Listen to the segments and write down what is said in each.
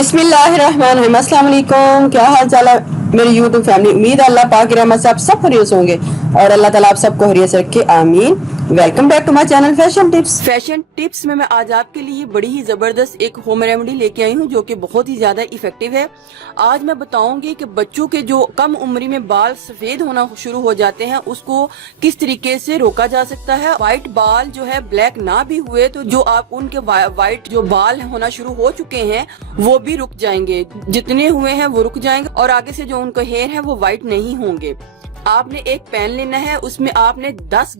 बिस्मिल्लाहिर्रहमानिर्रहीम। अस्सलाम वालेकुम। क्या हाल चाल है मेरी यूट्यूब फैमिली। उम्मीद है अल्लाह पाक की रहमत से आप सब खैरियत होंगे और अल्लाह ताला आप सबको खैरियत से रखे, आमीन। Welcome back to my channel fashion tips में मैं आज आपके लिए बड़ी ही जबरदस्त एक होम रेमेडी लेके आई हूँ जो कि बहुत ही ज्यादा इफेक्टिव है। आज मैं बताऊंगी कि बच्चों के जो कम उम्र में बाल सफेद होना शुरू हो जाते हैं उसको किस तरीके से रोका जा सकता है। व्हाइट बाल जो है ब्लैक ना भी हुए तो जो आप उनके व्हाइट जो बाल होना शुरू हो चुके हैं वो भी रुक जाएंगे, जितने हुए हैं वो रुक जाएंगे और आगे से जो उनका हेयर है वो व्हाइट नहीं होंगे। आपने एक पैन लेना है, उसमें आपने 10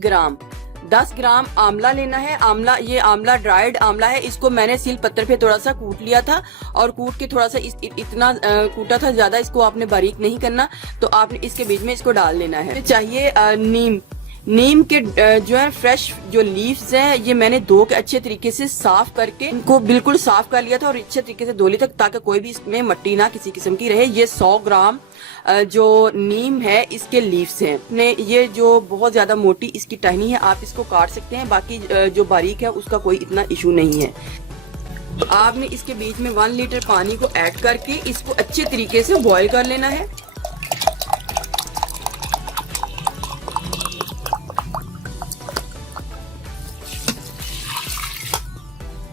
ग्राम आंवला लेना है। ये आंवला ड्राइड आंवला है। इसको मैंने सील पत्थर पे थोड़ा सा कूट लिया था और कूट के थोड़ा सा इतना कूटा था, ज्यादा इसको आपने बारीक नहीं करना। तो आपने इसके बीच में इसको डाल लेना है। चाहिए नीम के जो है फ्रेश जो लीव्स हैं, ये मैंने धो के अच्छे तरीके से साफ करके इनको बिल्कुल साफ कर लिया था और अच्छे तरीके से धो लिया था ताकि कोई भी इसमें मिट्टी ना किसी किस्म की रहे। ये 100 ग्राम जो नीम है इसके लीव्स हैं। ने ये जो बहुत ज्यादा मोटी इसकी टहनी है, आप इसको काट सकते हैं, बाकी जो बारीक है उसका कोई इतना इशू नहीं है। आपने इसके बीच में 1 लीटर पानी को ऐड करके इसको अच्छे तरीके से बॉईल कर लेना है।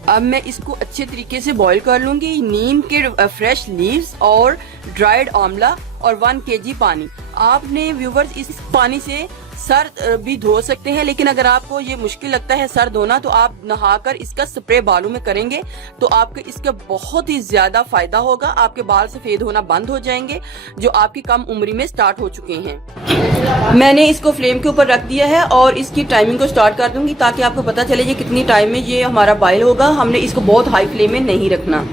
अब मैं इसको अच्छे तरीके से बॉईल कर लूंगी। नीम के फ्रेश लीव्स और ड्राइड आंवला और 1 केजी पानी। आपने व्यूवर्स इस पानी से सर भी धो सकते हैं, लेकिन अगर आपको ये मुश्किल लगता है सर धोना तो आप नहाकर इसका स्प्रे बालों में करेंगे तो आपके इसका बहुत ही ज्यादा फायदा होगा। आपके बाल सफेद होना बंद हो जाएंगे जो आपकी कम उम्र में स्टार्ट हो चुके हैं। मैंने इसको फ्लेम के ऊपर रख दिया है और इसकी टाइमिंग को स्टार्ट कर दूंगी ताकि आपको पता चले ये कितनी टाइम में ये हमारा बॉयल होगा। हमने इसको बहुत हाई फ्लेम में नहीं रखना।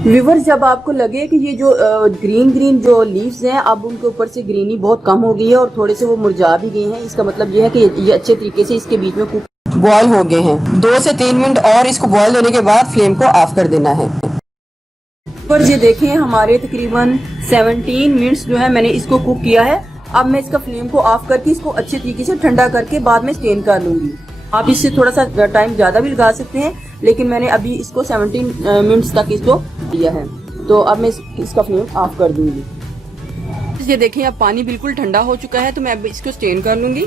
व्यूवर्स, जब आपको लगे कि ये जो ग्रीन जो लीव्स हैं अब उनके ऊपर से ग्रीनी बहुत कम हो गई है और थोड़े से वो मुरझा भी गए हैं, इसका मतलब ये है कि ये अच्छे तरीके से इसके बीच में कुक बॉयल हो गए हैं। 2 से 3 मिनट और इसको बॉयल होने के बाद फ्लेम को ऑफ कर देना है। पर ये देखें हमारे तकरीबन 17 मिनट्स जो है मैंने इसको कुक किया है। अब मैं इसका फ्लेम को ऑफ करके इसको अच्छे तरीके से ठंडा करके बाद में स्टेन कर लूंगी। आप इससे थोड़ा सा टाइम ज्यादा भी लगा सकते हैं, लेकिन मैंने अभी इसको 17 मिनट्स तक इसको दिया है। तो अब मैं इसका फ्लेम ऑफ कर दूंगी। ये देखें अब पानी बिल्कुल ठंडा हो चुका है तो मैं अब इसको स्टेन कर लूंगी।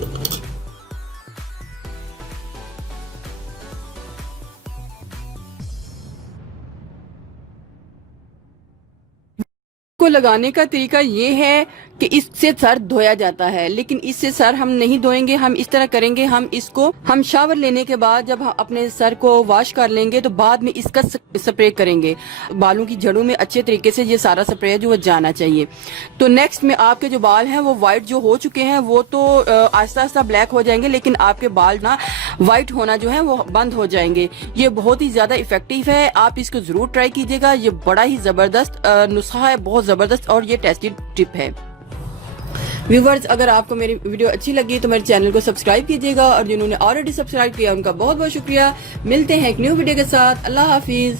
को लगाने का तरीका ये है कि इससे सर धोया जाता है, लेकिन इससे सर हम नहीं धोएंगे। हम इस तरह करेंगे, हम शावर लेने के बाद जब हम अपने सर को वॉश कर लेंगे तो बाद में इसका स्प्रे करेंगे। बालों की जड़ों में अच्छे तरीके से ये सारा स्प्रे जो वो जाना चाहिए। तो नेक्स्ट में आपके जो बाल हैं वो व्हाइट जो हो चुके हैं वो तो आहिस्ता आहिस्ता ब्लैक हो जाएंगे, लेकिन आपके बाल ना व्हाइट होना जो है वो बंद हो जाएंगे। ये बहुत ही ज्यादा इफेक्टिव है, आप इसको जरूर ट्राई कीजिएगा। ये बड़ा ही जबरदस्त नुस्खा है, बहुत जबरदस्त और ये टेस्टी टिप है। व्यूवर्स, अगर आपको मेरी वीडियो अच्छी लगी तो मेरे चैनल को सब्सक्राइब कीजिएगा और जिन्होंने ऑलरेडी सब्सक्राइब किया उनका बहुत बहुत शुक्रिया। मिलते हैं एक न्यू वीडियो के साथ। अल्लाह हाफिज।